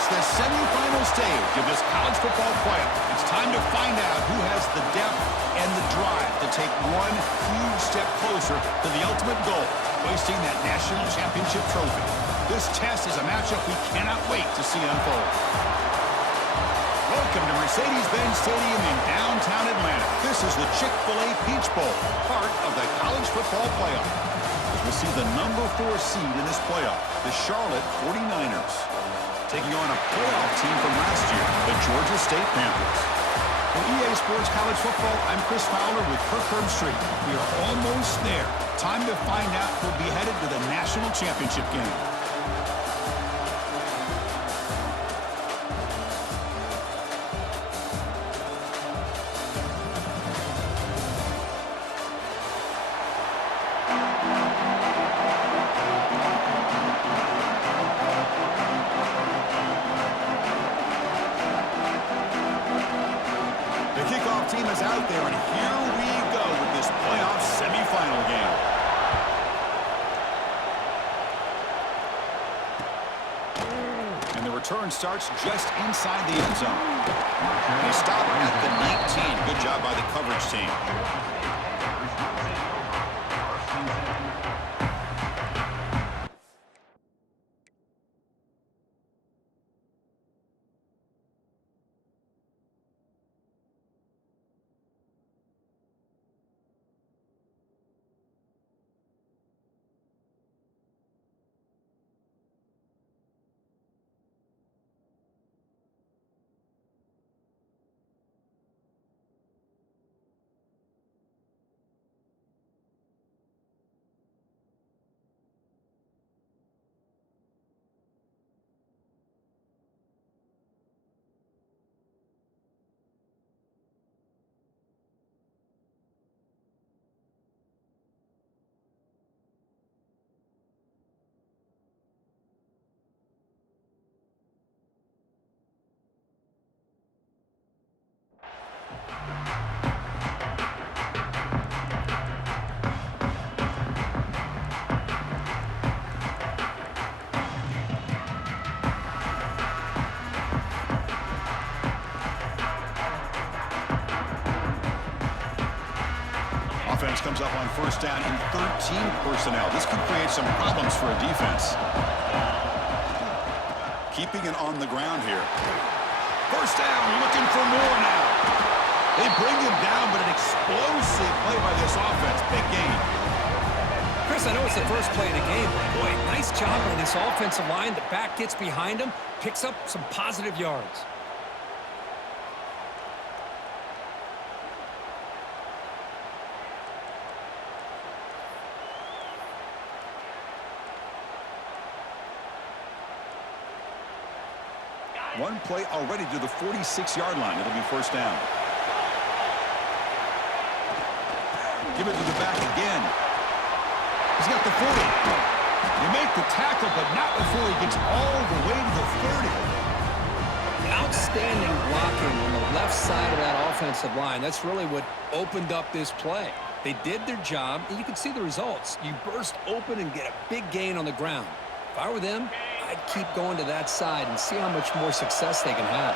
reached the semifinal stage of this college football playoff. It's time to find out who has the depth and the drive to take one huge step closer to the ultimate goal, hoisting that national championship trophy. This test is a matchup we cannot wait to see unfold. Welcome to Mercedes-Benz Stadium in downtown Atlanta. This is the Chick-fil-A Peach Bowl, part of the college football playoff. As we'll see the number 4 seed in this playoff, the Charlotte 49ers, taking on a playoff team from last year, the Georgia State Panthers. For EA Sports College Football, I'm Chris Fowler with Kirk Herbstreit. We are almost there. Time to find out who'll be headed to the national championship game. Team is out there, and here we go with this playoff semifinal game. And the return starts just inside the end zone. They stop at the 19. Good job by the coverage team. Offense comes up on first down in 13 personnel. This could create some problems for a defense. Keeping it on the ground here. First down, looking for more now. They bring him down, but an explosive play by this offense. Big game. Chris, I know it's the first play of the game, but boy, nice job by this offensive line. The back gets behind him, picks up some positive yards. One play already to the 46-yard line. It'll be first down. Give it to the back again. He's got the 40. They make the tackle, but not before he gets all the way to the 30. Outstanding blocking on the left side of that offensive line. That's really what opened up this play. They did their job, and you can see the results. You burst open and get a big gain on the ground. If I were them, I'd keep going to that side and see how much more success they can have.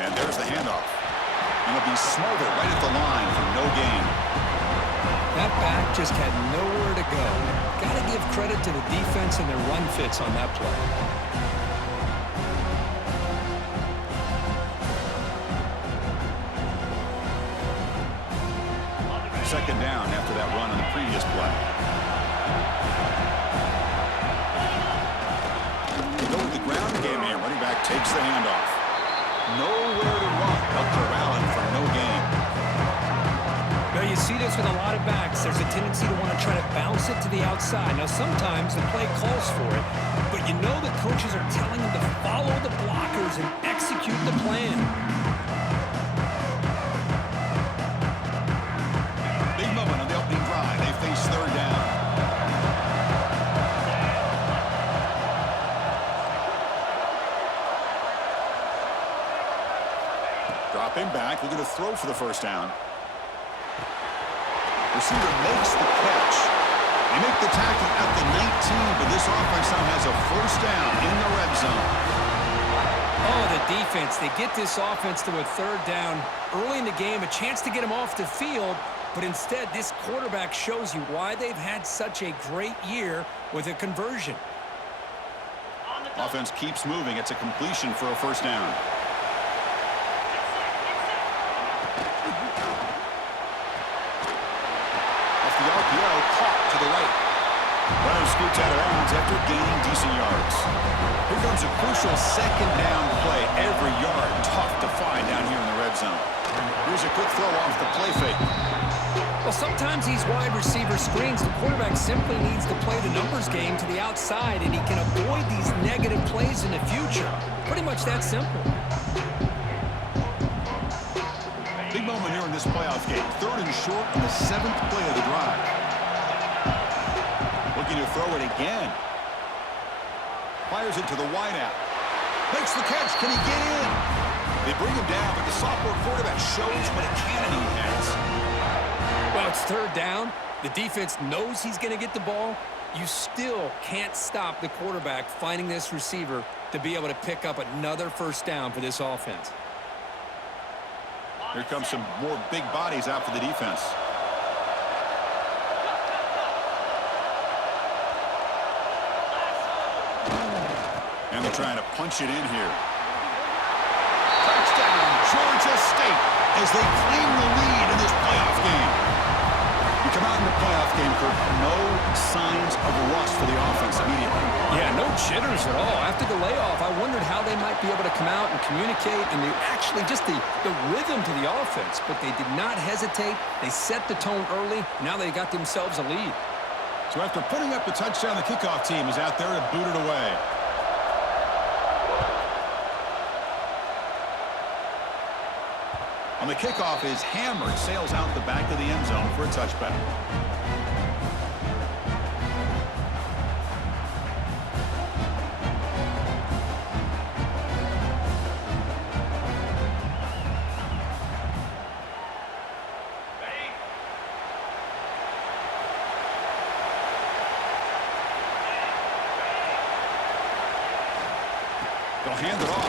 And there's the handoff. And it'll be smothered right at the line for no gain. That back just had nowhere to go. Got to give credit to the defense and their run fits on that play. Second down after that run on the previous play. Running back takes the handoff. Nowhere to run. They'll corral him for no gain. Now you see this with a lot of backs. There's a tendency to want to try to bounce it to the outside. Now sometimes the play calls for it, but you know the coaches are telling them to follow the blockers and execute the plan. Big moment on the opening drive. They face third down. Dropping back, looking to throw for the first down. Receiver makes the catch. They make the tackle at the 19, but this offense now has a first down in the red zone. Oh, the defense. They get this offense to a third down early in the game, a chance to get them off the field, but instead this quarterback shows you why they've had such a great year with a conversion. Offense keeps moving. It's a completion for a first down. Off the RPO, caught to the right. Runner scoots out of bounds after gaining decent yards. Here comes a crucial second down play. Every yard tough to find down here in the red zone. Here's a quick throw off the play fake. Well, sometimes these wide receiver screens, the quarterback simply needs to play the numbers game to the outside, and he can avoid these negative plays in the future. Pretty much that simple. Big moment here in this playoff game. Third and short on the 7th play of the drive. Looking to throw it again. Fires it to the wideout. Makes the catch. Can he get in? They bring him down, but the sophomore quarterback shows what a cannon he has. Well, it's third down. The defense knows he's going to get the ball. You still can't stop the quarterback finding this receiver to be able to pick up another first down for this offense. Here comes some more big bodies out for the defense. And they're trying to punch it in here. Touchdown, Georgia State, as they claim the lead in this playoff game. You come out in the playoff game, Kirk, no signs of rust for the offense immediately. Yeah, no jitters at all. After the layoff, I wondered how they might be able to come out and communicate, and actually just the rhythm to the offense. But they did not hesitate. They set the tone early. Now they got themselves a lead. So after putting up the touchdown, the kickoff team is out there to boot it away. On the kickoff is hammered, sails out the back of the end zone for a touchback. They'll hand it off.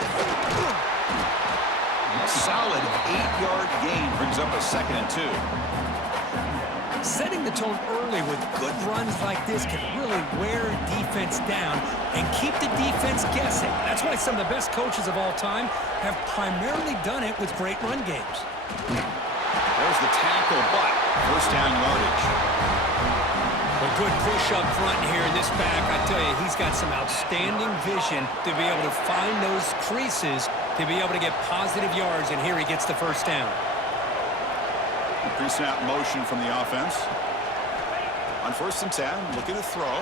A solid 8-yard gain brings up a 2nd and 2. Setting the tone early with good runs like this can really wear defense down and keep the defense guessing. That's why some of the best coaches of all time have primarily done it with great run games. There's the tackle, but first down yardage. A good push up front here in this back. I tell you, he's got some outstanding vision to be able to find those creases to be able to get positive yards, and here he gets the first down. Pre-snap motion from the offense. On 1st and 10, looking to throw.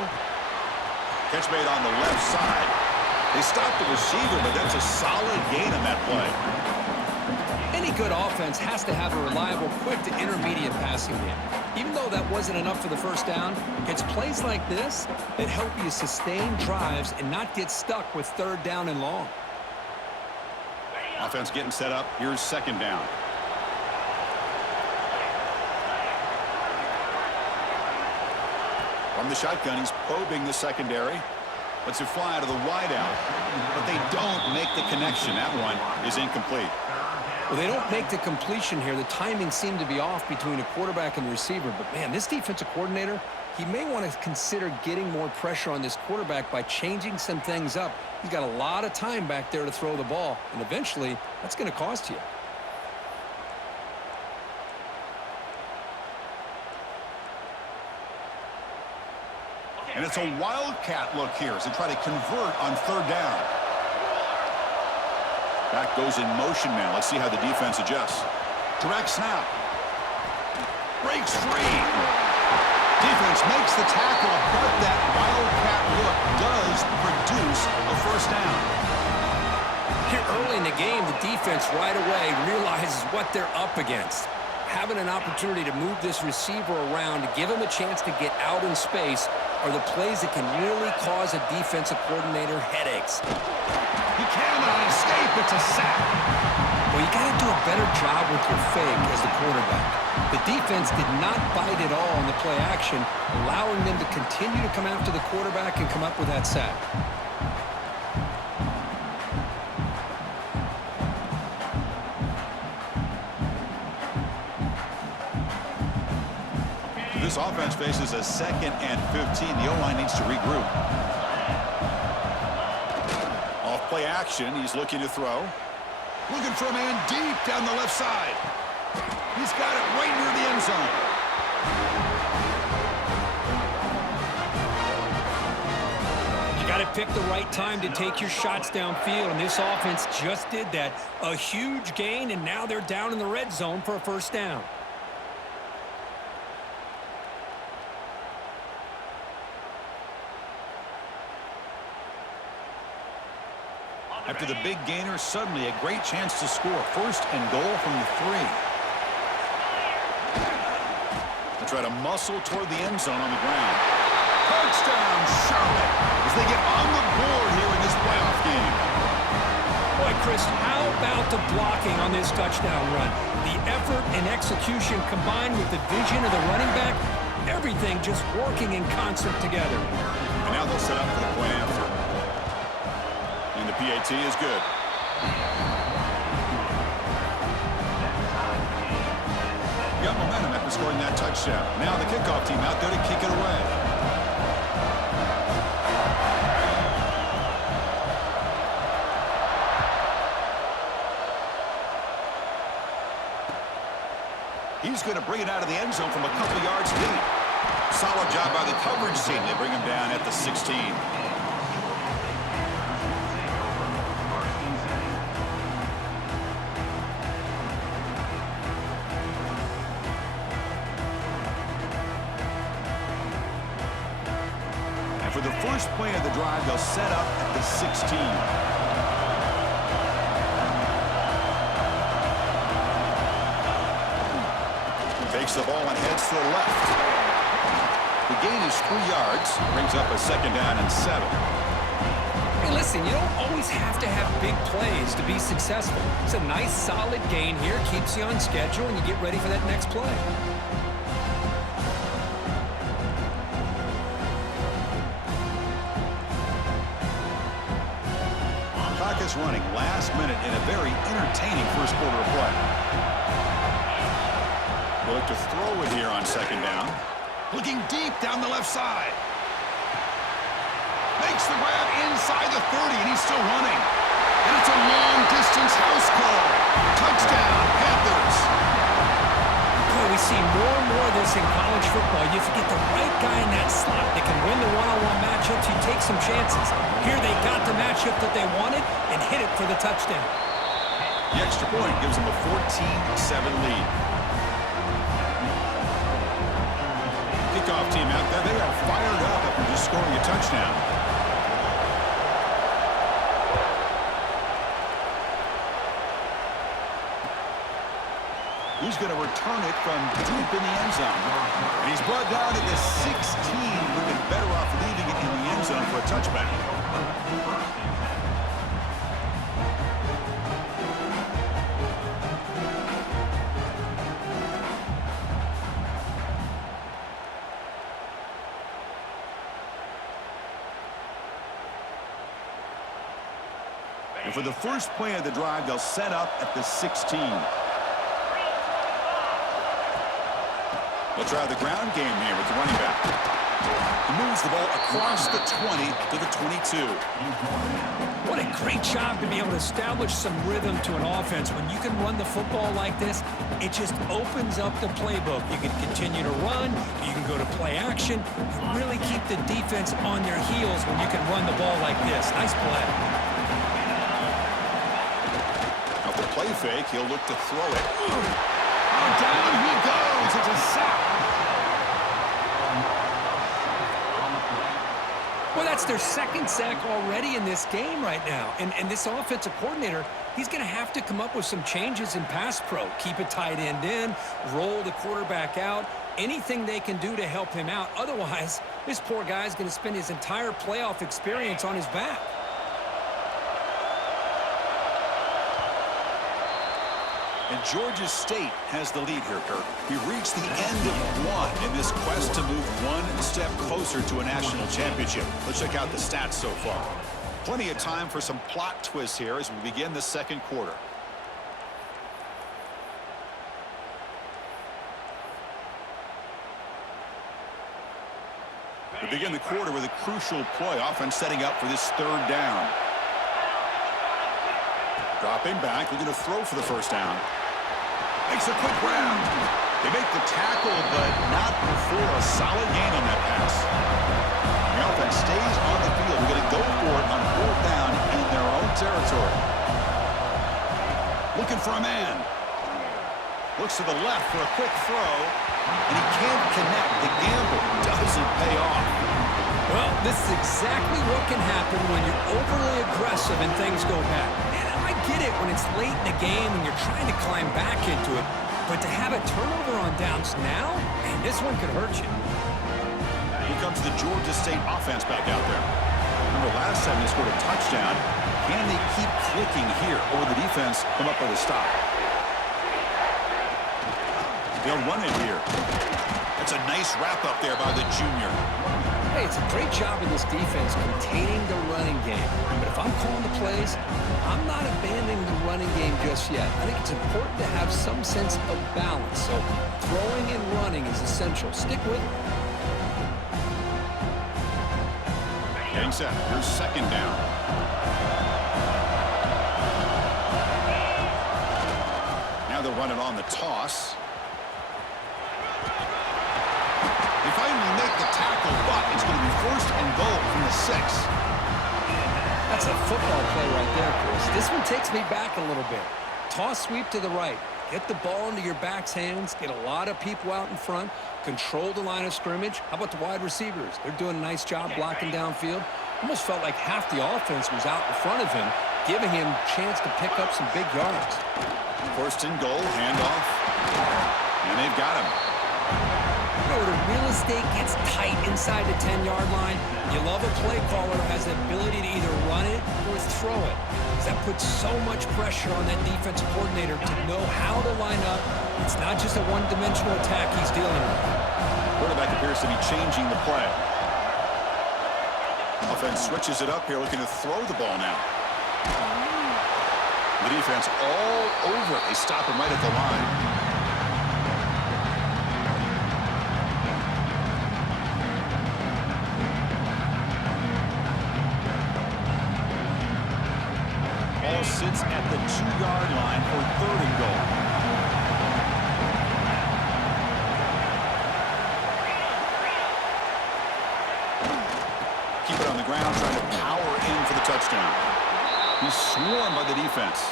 Catch made on the left side. They stopped the receiver, but that's a solid gain on that play. Any good offense has to have a reliable, quick to intermediate passing game. Even though that wasn't enough for the first down, it's plays like this that help you sustain drives and not get stuck with 3rd down and long. Offense getting set up. Here's 2nd down. From the shotgun, he's probing the secondary. Lets it fly out of the wideout. But they don't make the connection. That one is incomplete. Well, they don't make the completion here. The timing seemed to be off between the quarterback and the receiver. But, man, this defensive coordinator, he may want to consider getting more pressure on this quarterback by changing some things up. He's got a lot of time back there to throw the ball, and eventually that's going to cost you. And it's a wildcat look here as they try to convert on 3rd down. Back goes in motion now. Let's see how the defense adjusts. Direct snap. Breaks free. Defense makes the tackle, but that wildcat look does produce a first down. Here early in the game, the defense right away realizes what they're up against. Having an opportunity to move this receiver around, to give him a chance to get out in space, are the plays that can really cause a defensive coordinator headaches. He cannot escape. It's a sack. Well, you got to do a better job with your fake as the quarterback. The defense did not bite at all on the play action, allowing them to continue to come after the quarterback and come up with that sack. This offense faces a 2nd and 15. The O-line needs to regroup. Off play action. He's looking to throw. Looking for a man deep down the left side. He's got it right near the end zone. You got to pick the right time to take your shots downfield, and this offense just did that. A huge gain, and now they're down in the red zone for a first down. After the big gainer, suddenly a great chance to score. 1st and goal from the 3. They try to muscle toward the end zone on the ground. Touchdown, Charlotte, as they get on the board here in this playoff game. Boy, Chris, how about the blocking on this touchdown run? The effort and execution combined with the vision of the running back, everything just working in concert together. And now they'll set up for the point after. And the PAT is good. Got momentum after scoring that touchdown. Now the kickoff team out there to kick it away. He's going to bring it out of the end zone from a couple yards deep. Solid job by the coverage team. They bring him down at the 16. For the first play of the drive, they'll set up at the 16. Takes the ball and heads to the left. The gain is 3 yards. Brings up a 2nd down and 7. Hey, listen, you don't always have to have big plays to be successful. It's a nice, solid gain here. Keeps you on schedule, and you get ready for that next play. Is running last minute in a very entertaining first quarter of play. They'll look to throw it here on 2nd down. Looking deep down the left side. Makes the grab inside the 30, and he's still running. And it's a long-distance house call. Touchdown, Panthers. Boy, we see more and more of this in college football. If you get the right guy in that slot that can win the one-on-one matchups, you take some chances. Here they got the matchup that they wanted and hit it for the touchdown. The extra point gives them a 14-7 lead. Kickoff team out there. They are fired up after just scoring a touchdown. He's going to return it from deep in the end zone. And he's brought down to the 16. Would have been better off leaving it in the end zone for a touchback. And for the first play of the drive, they'll set up at the 16. They'll try the ground game here with the running back. He moves the ball across the 20 to the 22. What a great job to be able to establish some rhythm to an offense. When you can run the football like this, it just opens up the playbook. You can continue to run. You can go to play action. You really keep the defense on their heels when you can run the ball like this. Nice play. Off the play fake, he'll look to throw it. Oh, down he goes. It's a sack. Well, that's their 2nd sack already in this game right now. And this offensive coordinator, he's going to have to come up with some changes in pass pro. Keep a tight end in, roll the quarterback out, anything they can do to help him out. Otherwise, This poor guy's going to spend his entire playoff experience on his back. And Georgia State has the lead here, Kirk. We've reached the end of one in this quest to move one step closer to a national championship. Let's check out the stats so far. Plenty of time for some plot twists here as we begin the second quarter. We begin the quarter with a crucial play, offense setting up for this third down. Dropping back, looking to throw for the first down. Makes a quick round. They make the tackle, but not before a solid gain on that pass. The offense stays on the field. We're going to go for it on fourth down in their own territory. Looking for a man. Looks to the left for a quick throw, and he can't connect. The gamble doesn't pay off. Well, this is exactly what can happen when you're overly aggressive and things go bad. And I get it when it's late in the game and you're trying to climb back into it, but to have a turnover on downs now, man, this one could hurt you. Here comes the Georgia State offense back out there. Remember, last time they scored a touchdown. Can they keep clicking here, or the defense come up with a stop? They'll run it here. That's a nice wrap-up there by the junior. Hey, it's a great job in this defense containing the running game. But if I'm calling the plays, I'm not abandoning the running game just yet. I think it's important to have some sense of balance. So throwing and running is essential. Stick with it. Getting set. Here's second down. Now they'll run it on the toss. They finally make the tackle, but it's going to be first and goal from the 6. That's a football play right there, Chris. This one takes me back a little bit. Toss sweep to the right. Get the ball into your back's hands. Get a lot of people out in front. Control the line of scrimmage. How about the wide receivers? They're doing a nice job blocking downfield. Almost felt like half the offense was out in front of him, giving him a chance to pick up some big yards. First and goal, handoff. And they've got him. You know, the real estate gets tight inside the 10-yard line. You love a play caller who has the ability to either run it or throw it. Because that puts so much pressure on that defensive coordinator to know how to line up. It's not just a one-dimensional attack he's dealing with. Quarterback appears to be changing the play. Offense switches it up here, looking to throw the ball now. The defense all over it. They stop him right at the line. Ball sits at the 2-yard line for third and goal. Keep it on the ground, trying to power in for the touchdown. He's swarmed by the defense.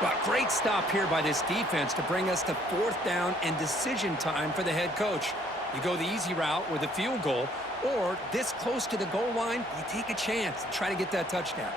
But great stop here by this defense to bring us to fourth down and decision time for the head coach. You go the easy route with a field goal, or this close to the goal line, you take a chance and try to get that touchdown.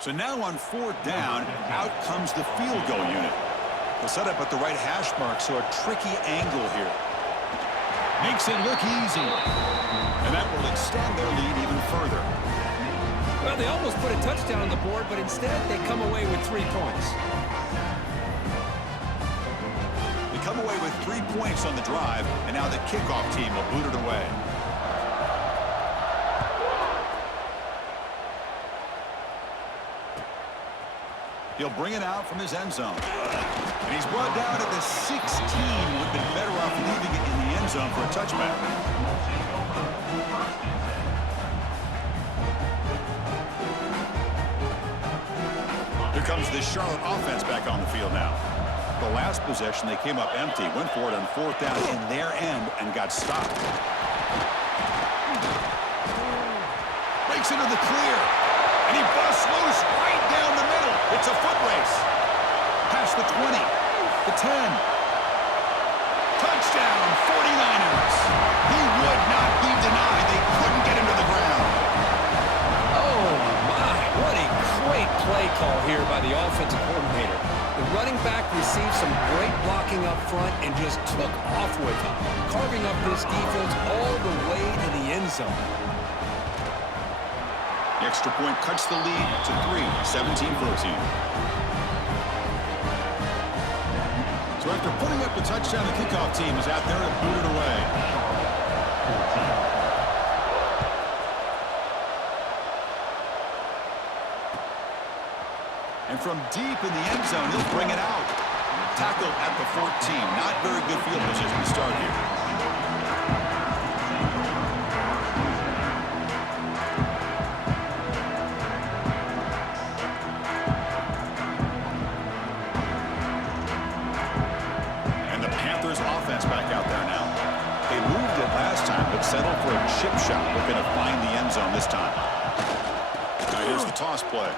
So now on fourth down, out comes the field goal unit. They'll set up at the right hash mark, so a tricky angle here. Makes it look easy. And that will extend their lead even further. Well, they almost put a touchdown on the board, but instead they come away with 3 points. They come away with 3 points on the drive, and now the kickoff team will boot it away. He'll bring it out from his end zone. And he's brought down at the 16. Would have been better off leaving it in the end zone for a touchback. Here comes the Charlotte offense back on the field now. The last possession, they came up empty, went for it on fourth down in their end, and got stopped. Breaks into the clear, and he busts loose right down the middle. It's a foot race. Past the 20, the 10. Touchdown, 49ers. He would not be denied. They couldn't get him to the ground. Oh, my. What a great play call here by the offensive coordinator. The running back received some great blocking up front and just took off with it, carving up this defense all the way to the end zone. The extra point cuts the lead to 3, 17-14. So after putting up the touchdown, the kickoff team is out there to boot it away. And from deep in the end zone, he'll bring it out. Tackle at the 14. Not very good field position to start here. Offense back out there now. They moved it last time, but settled for a chip shot. Looking to find the end zone this time. Now here's the toss play.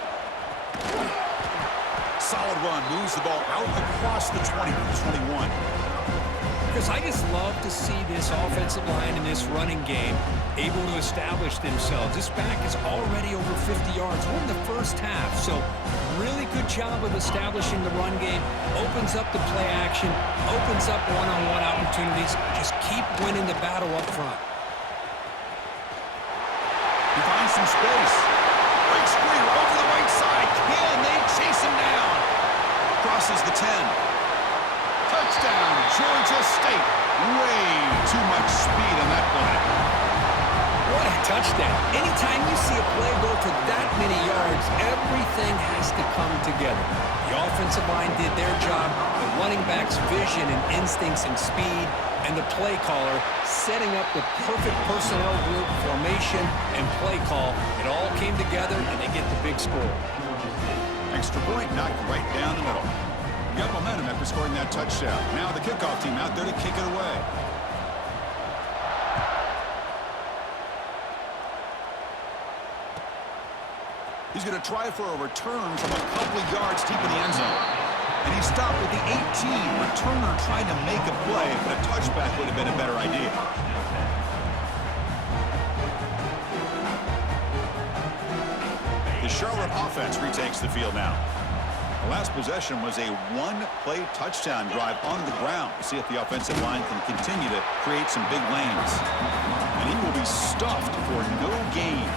Solid run, moves the ball out across the 20 to the 21. Because I just love to see this offensive line in this running game able to establish themselves. This back is already over 50 yards. We're in the first half, so really good job of establishing the run game. Opens up the play action, opens up one-on-one opportunities. Just keep winning the battle up front. He finds some space. Breaks free over the right side. Can they chase him down? Crosses the 10. Touchdown, Georgia State. Way too much speed on that play. What a touchdown. Anytime you see a play go for that many yards, everything has to come together. The offensive line did their job, the running back's vision and instincts and speed, and the play caller setting up the perfect personnel group, formation, and play call. It all came together, and they get the big score. Extra point knocked right down the middle. Got momentum after scoring that touchdown. Now the kickoff team out there to kick it away. He's going to try for a return from a couple of yards deep in the end zone. And he stopped at the 18. Returner trying to make a play, but a touchback would have been a better idea. The Charlotte offense retakes the field now. The last possession was a one-play touchdown drive on the ground. See if the offensive line can continue to create some big lanes. And he will be stuffed for no gain.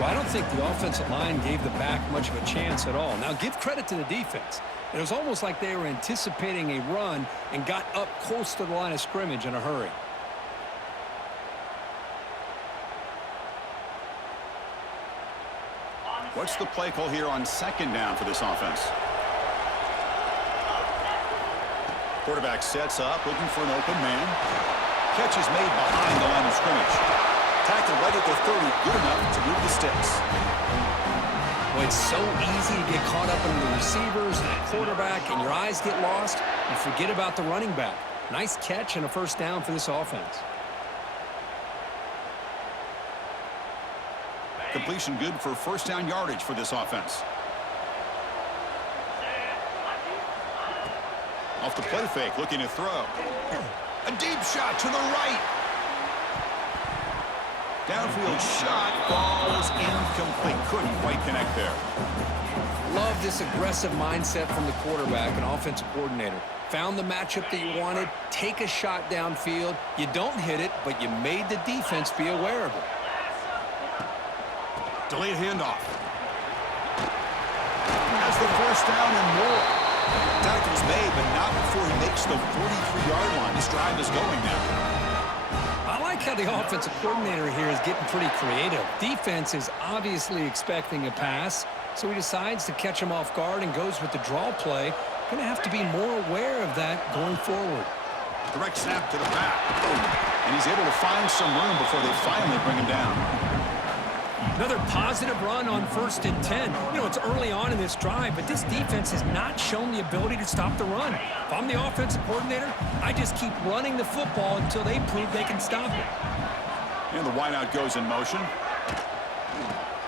Well, I don't think the offensive line gave the back much of a chance at all. Now, give credit to the defense. It was almost like they were anticipating a run and got up close to the line of scrimmage in a hurry. What's the play call here on second down for this offense? Quarterback sets up, looking for an open man. Catch is made behind the line of scrimmage. Tackle right at the 30, good enough to move the sticks. Well, it's so easy to get caught up in the receivers and the quarterback, and your eyes get lost. You forget about the running back. Nice catch and a first down for this offense. Completion good for first down yardage for this offense. Off the play fake, looking to throw. A deep shot to the right. Downfield shot falls incomplete. Couldn't quite connect there. Love this aggressive mindset from the quarterback and offensive coordinator. Found the matchup that you wanted. Take a shot downfield. You don't hit it, but you made the defense be aware of it. Delayed handoff. Has the first down and more. Tackle's made, but not before he makes the 43-yard line. This drive is going now. I like how the offensive coordinator here is getting pretty creative. Defense is obviously expecting a pass, so he decides to catch him off guard and goes with the draw play. Going to have to be more aware of that going forward. Direct snap to the back. And he's able to find some room before they finally bring him down. Another positive run on 1st and 10. You know, it's early on in this drive, but this defense has not shown the ability to stop the run. If I'm the offensive coordinator, I just keep running the football until they prove they can stop it. And the wideout goes in motion.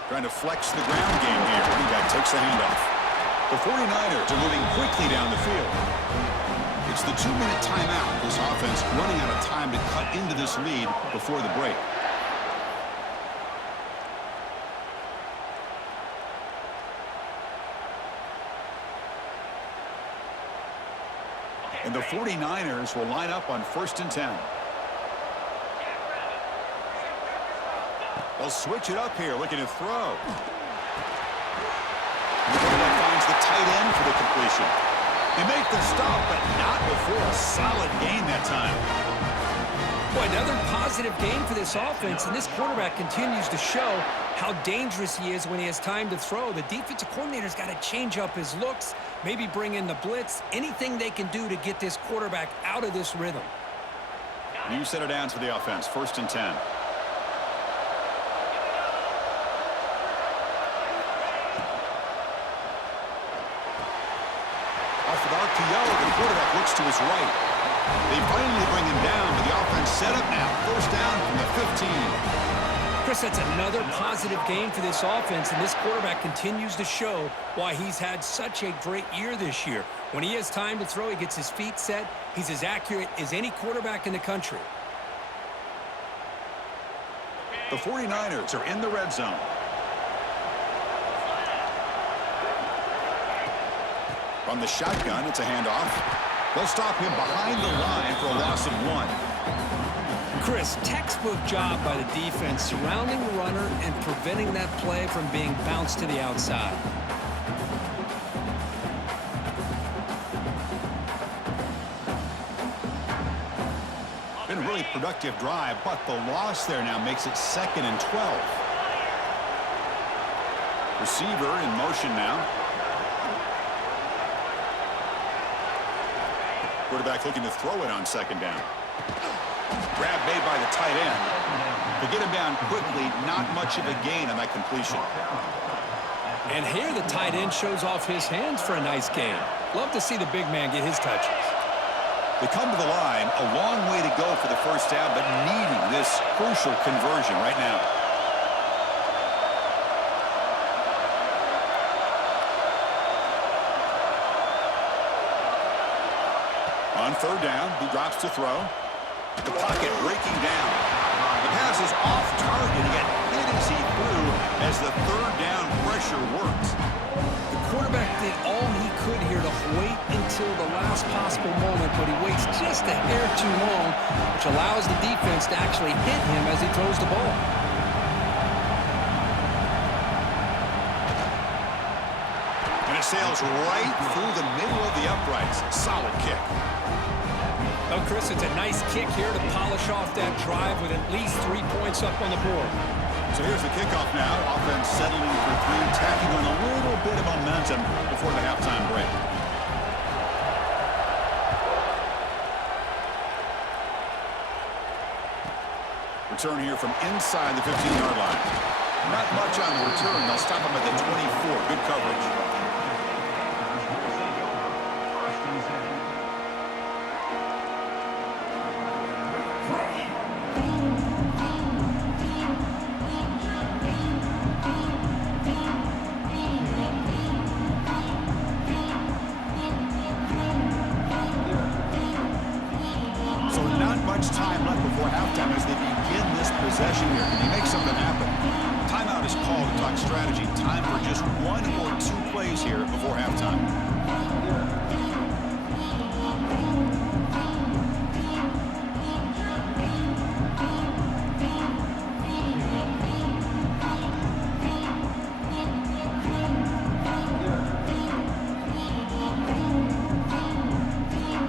Trying to flex the ground game here. Running back takes the handoff. The 49ers are moving quickly down the field. It's the 2-minute timeout. This offense running out of time to cut into this lead before the break. And the 49ers will line up on 1st and 10. They'll switch it up here, looking to throw. And the quarterback finds the tight end for the completion. They make the stop, but not before a solid gain that time. Boy, another positive game for this offense, and this quarterback continues to show how dangerous he is when he has time to throw. The defensive coordinator's got to change up his looks, maybe bring in the blitz, anything they can do to get this quarterback out of this rhythm. New set of downs for the offense, 1st and 10. Off of RPO, the quarterback looks to his right. They finally bring him down, but the offense set up now. 1st down from the 15. Chris, that's another positive game for this offense, and this quarterback continues to show why he's had such a great year this year. When he has time to throw, he gets his feet set. He's as accurate as any quarterback in the country. The 49ers are in the red zone. From the shotgun, it's a handoff. They'll stop him behind the line for a loss of 1. Chris, textbook job by the defense surrounding the runner and preventing that play from being bounced to the outside. Been a really productive drive, but the loss there now makes it 2nd and 12. Receiver in motion now. Quarterback looking to throw it on 2nd down. Grab made by the tight end. To get him down quickly, not much of a gain on that completion. And here the tight end shows off his hands for a nice gain. Love to see the big man get his touches. They come to the line, a long way to go for the 1st down, but needing this crucial conversion right now. On 3rd down, he drops to throw. The pocket breaking down. The pass is off target, yet hit as he threw as the 3rd down pressure works. The quarterback did all he could here to wait until the last possible moment, but he waits just a hair too long, which allows the defense to actually hit him as he throws the ball. And it sails right through the middle of the uprights. Solid kick. Oh, Chris, it's a nice kick here to polish off that drive with at least 3 points up on the board. So here's the kickoff now. Offense settling for 3, tacking on a little bit of momentum before the halftime break. Return here from inside the 15-yard line. Not much on the return. They'll stop him at the 24. Good coverage. Time left before halftime as they begin this possession here. Can he make something happen? Timeout is called to talk strategy. Time for just 1 or 2 plays here before halftime.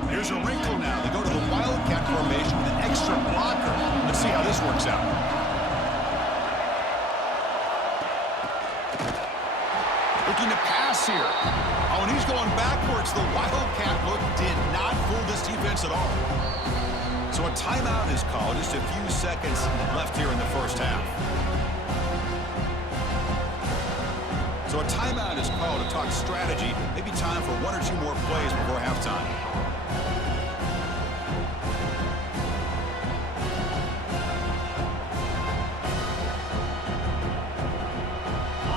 Here's a wrinkle now. They go to the Wildcat formation with an extra blocker. Let's see how this works out. Looking to pass here. Oh, and he's going backwards. The Wildcat look did not fool this defense at all. So a timeout is called. Just a few seconds left here in the 1st half. So a timeout is called to talk strategy. Maybe time for one or two more plays before halftime.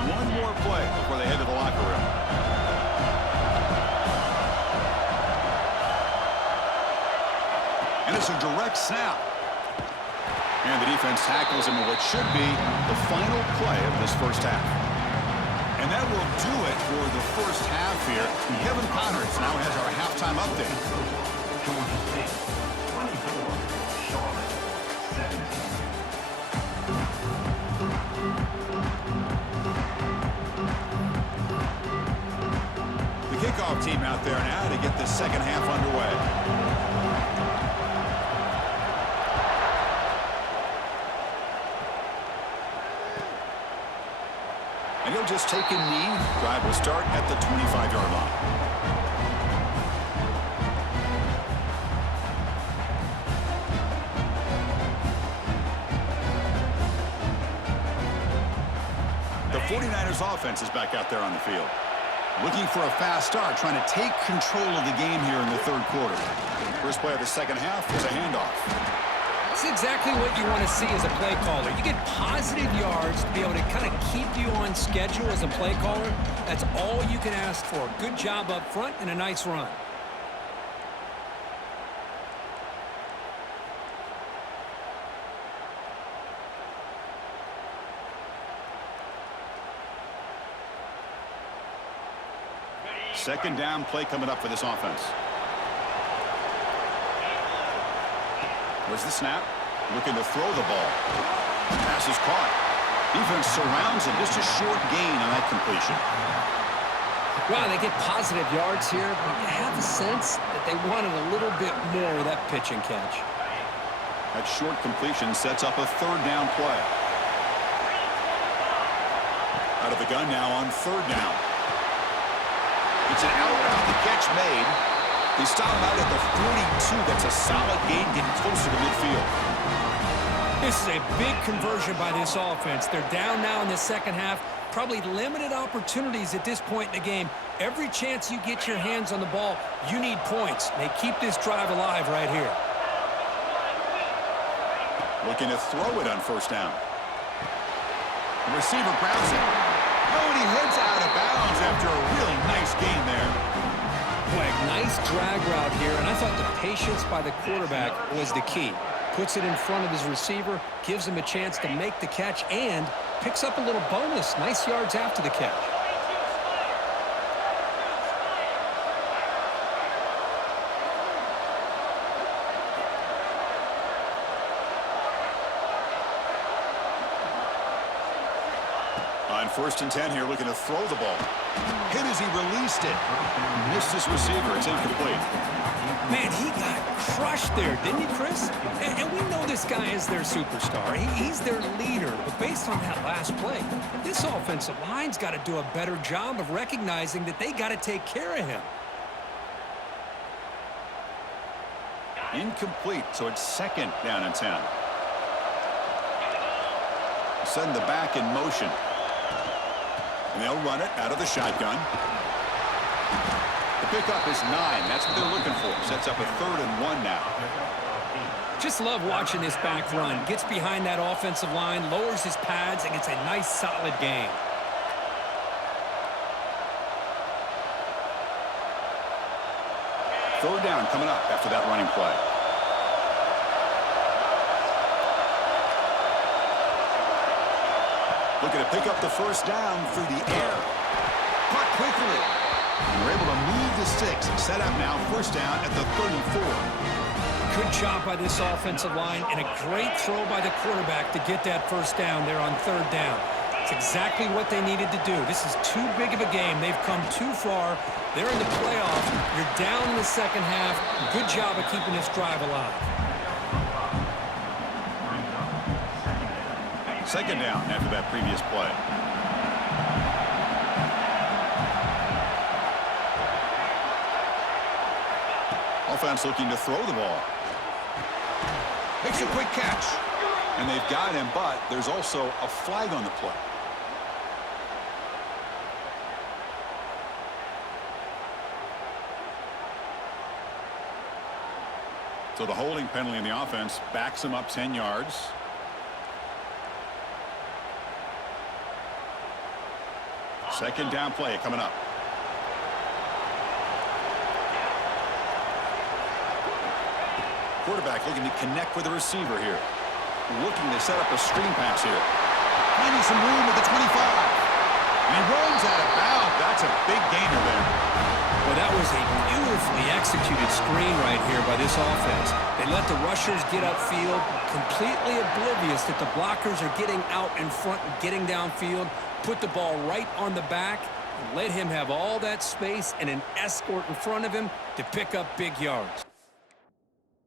One more play before they head to the locker room. And it's a direct snap. And the defense tackles him in what should be the final play of this first half. And that will do it for the first half here. Kevin Conrad now has our halftime update. The kickoff team out there now to get the second half underway. And he'll just take a knee. Drive will start at the 25-yard line. The 49ers offense is back out there on the field. Looking for a fast start, trying to take control of the game here in the third quarter. First play of the second half was a handoff. It's exactly what you want to see as a play caller. You get positive yards to be able to kind of keep you on schedule as a play caller. That's all you can ask for. Good job up front and a nice run. Second down play coming up for this offense. Where's the snap? Looking to throw the ball. Pass is caught. Defense surrounds him. Just a short gain on that completion. Well, they get positive yards here, but you have a sense that they wanted a little bit more of that pitch and catch. That short completion sets up a third down play. Out of the gun now on third down. It's an out route. The catch made. They stop out at the 42. That's a solid gain, getting closer to midfield. This is a big conversion by this offense. They're down now in the second half. Probably limited opportunities at this point in the game. Every chance you get your hands on the ball, you need points. They keep this drive alive right here. Looking to throw it on first down. The receiver grabs it. Oh, and he heads out of bounds after a really nice gain there. Boy, nice drag route here, and I thought the patience by the quarterback was the key. Puts it in front of his receiver, gives him a chance to make the catch, and picks up a little bonus. Nice yards after the catch. On first and 10 here, looking to throw the ball. Hit as he released it. Missed his receiver. It's incomplete. Man, he got crushed there, didn't he, Chris? And we know this guy is their superstar. He's their leader. But based on that last play, this offensive line's got to do a better job of recognizing that they got to take care of him. Incomplete, so it's second down and 10. Send the back in motion. And they'll run it out of the shotgun. The pickup is 9. That's what they're looking for. Sets up a 3rd and 1 now. Just love watching this back run. Gets behind that offensive line, lowers his pads, and gets a nice, solid gain. Third down coming up after that running play. Looking to pick up the first down through the air. Caught quickly. And we're able to move the sticks. Set up now, first down at the 34. Good job by this offensive line, and a great throw by the quarterback to get that first down there on third down. It's exactly what they needed to do. This is too big of a game. They've come too far. They're in the playoff. You're down in the second half. Good job of keeping this drive alive. Second down after that previous play. Offense looking to throw the ball. Makes a quick catch. And they've got him, but there's also a flag on the play. So the holding penalty in the offense backs him up 10 yards. Second down play coming up. Quarterback looking to connect with the receiver here. Looking to set up a screen pass here. Finding some room at the 25. And he runs out of bounds. That's a big gainer there. Well, that was a beautifully executed screen right here by this offense. They let the rushers get upfield, completely oblivious that the blockers are getting out in front and getting downfield, put the ball right on the back, and let him have all that space and an escort in front of him to pick up big yards.